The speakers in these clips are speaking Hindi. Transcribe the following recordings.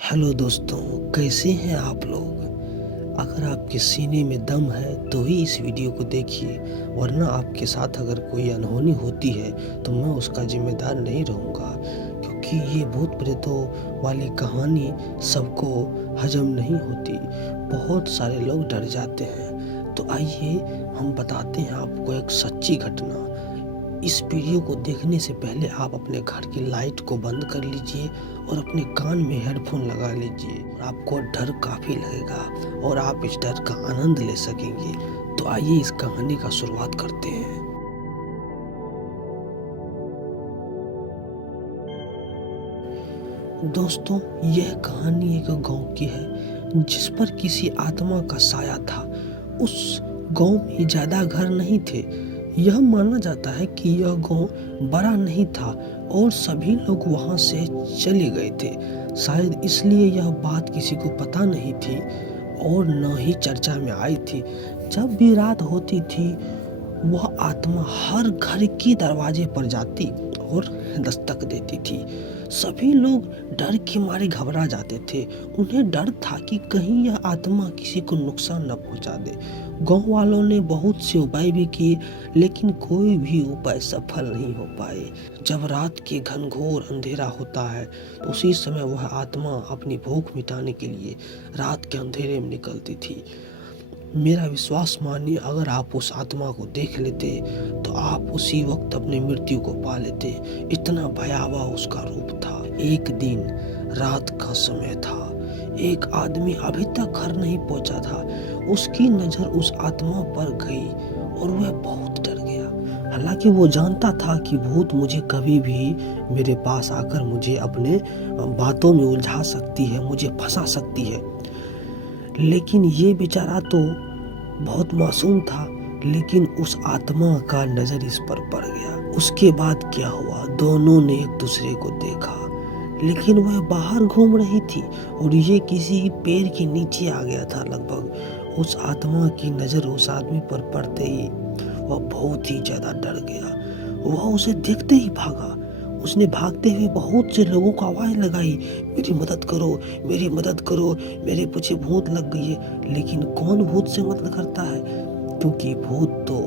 हेलो दोस्तों, कैसे हैं आप लोग। अगर आपके सीने में दम है तो ही इस वीडियो को देखिए, वरना आपके साथ अगर कोई अनहोनी होती है तो मैं उसका जिम्मेदार नहीं रहूँगा, क्योंकि ये भूत प्रेतों वाली कहानी सबको हजम नहीं होती। बहुत सारे लोग डर जाते हैं। तो आइए हम बताते हैं आपको एक सच्ची घटना। इस वीडियो को देखने से पहले आप अपने घर की लाइट को बंद कर लीजिए और अपने कान में हेडफोन लगा लीजिए। आपको डर काफ़ी लगेगा और आप इस डर का आनंद ले सकेंगे। तो आइए इस कहानी का शुरुआत करते हैं। दोस्तों, यह कहानी एक गांव की है जिस पर किसी आत्मा का साया था। उस गांव में ज़्यादा घर नहीं थे। यह माना जाता है कि यह गांव बड़ा नहीं था और सभी लोग वहां से चले गए थे। शायद इसलिए यह बात किसी को पता नहीं थी और न ही चर्चा में आई थी। जब भी रात होती थी, वह आत्मा हर घर के दरवाजे पर जाती और दस्तक देती थी। सभी लोग डर के मारे घबरा जाते थे। उन्हें डर था कि कहीं यह आत्मा किसी को नुकसान न पहुंचा दे। गांव वालों ने बहुत से उपाय भी किए, लेकिन कोई भी उपाय सफल नहीं हो पाए। जब रात के घनघोर अंधेरा होता है तो उसी समय वह आत्मा अपनी भूख मिटाने के लिए रात के अंधेरे में निकलती थी। मेरा विश्वास मानिए, अगर आप उस आत्मा को देख लेते तो आप उसी वक्त अपनी मृत्यु को पा लेते। इतना भयावह उसका रूप था। एक दिन रात का समय था। एक आदमी अभी तक घर नहीं पहुंचा था। उसकी नजर उस आत्मा पर गई और वह बहुत डर गया। हालांकि वो जानता था कि भूत मुझे कभी भी मेरे पास आकर मुझे अपने बातों में उलझा सकती है, मुझे फंसा सकती है। लेकिन ये बेचारा तो बहुत मासूम था। लेकिन उस आत्मा का नजर इस पर पड़ गया। उसके बाद क्या हुआ, दोनों ने एक दूसरे को देखा, लेकिन वह बाहर घूम रही थी और ये किसी पेड़ के नीचे आ गया था। लगभग उस आत्मा की नजर उस आदमी पर पड़ते ही वह बहुत ही ज्यादा डर गया। वह उसे देखते ही भागा। उसने भागते हुए बहुत से लोगों को आवाज लगाई, मेरी मदद करो, मेरी मदद करो, मेरे पीछे भूत लग गई है। लेकिन कौन भूत से मदद करता है, क्योंकि भूत तो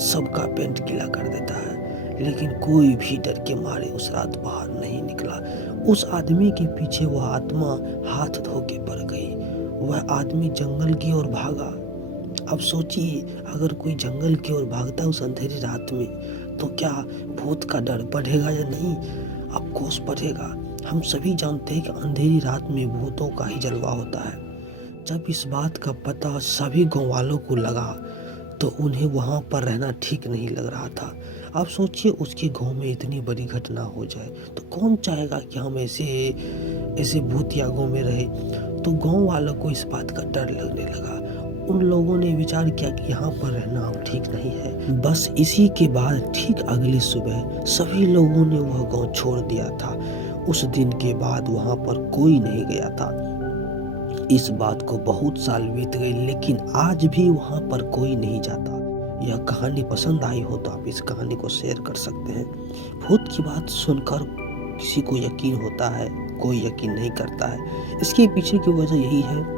सबका पेट गीला कर देता है। लेकिन कोई भी डर के मारे उस रात बाहर नहीं निकला। उस आदमी के पीछे वह आत्मा हाथ धो के पड़ गई। वह आदमी जंगल की ओर भागा। अब सोचिए, अगर कोई जंगल की ओर भागता उस अंधेरी रात में, तो क्या भूत का डर बढ़ेगा या नहीं? ऑफ कोर्स बढ़ेगा। हम सभी जानते हैं कि अंधेरी रात में भूतों का ही जलवा होता है। जब इस बात का पता सभी गाँव वालों को लगा तो उन्हें वहां पर रहना ठीक नहीं लग रहा था। आप सोचिए, उसके गांव में इतनी बड़ी घटना हो जाए तो कौन चाहेगा कि हम ऐसे भूतिया गांव में रहे। तो गांव वालों को इस बात का डर लगने लगा। उन लोगों ने विचार किया कि यहाँ पर रहना अब ठीक नहीं है। बस इसी के बाद ठीक अगली सुबह सभी लोगों ने वह गांव छोड़ दिया था। उस दिन के बाद वहां पर कोई नहीं गया था। इस बात को बहुत साल बीत गए, लेकिन आज भी वहां पर कोई नहीं जाता। यह कहानी पसंद आई हो तो आप इस कहानी को शेयर कर सकते हैं। भूत की बात सुनकर किसी को यकीन होता है, कोई यकीन नहीं करता है। इसके पीछे की वजह यही है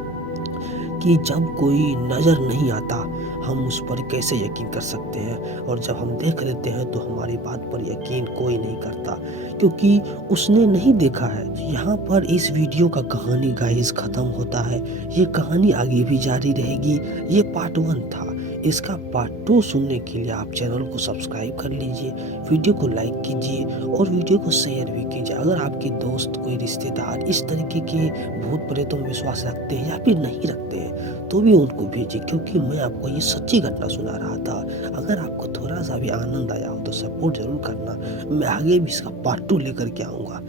कि जब कोई नजर नहीं आता, हम उस पर कैसे यकीन कर सकते हैं। और जब हम देख लेते हैं तो हमारी बात पर यकीन कोई नहीं करता, क्योंकि उसने नहीं देखा है। यहाँ पर इस वीडियो का कहानी गाइस खत्म होता है। ये कहानी आगे भी जारी रहेगी। ये पार्ट 1 था। इसका पार्ट 2 सुनने के लिए आप चैनल को सब्सक्राइब कर लीजिए, वीडियो को लाइक कीजिए और वीडियो को शेयर भी कीजिए। अगर आपके दोस्त, कोई रिश्तेदार इस तरीके के भूत प्रेतों में विश्वास रखते हैं या फिर नहीं रखते हैं तो भी उनको भेजिए, क्योंकि मैं आपको ये सच्ची घटना सुना रहा था। अगर आपको थोड़ा सा भी आनंद आया हो तो सपोर्ट जरूर करना। मैं आगे भी इसका पार्ट 2 लेकर के आऊँगा।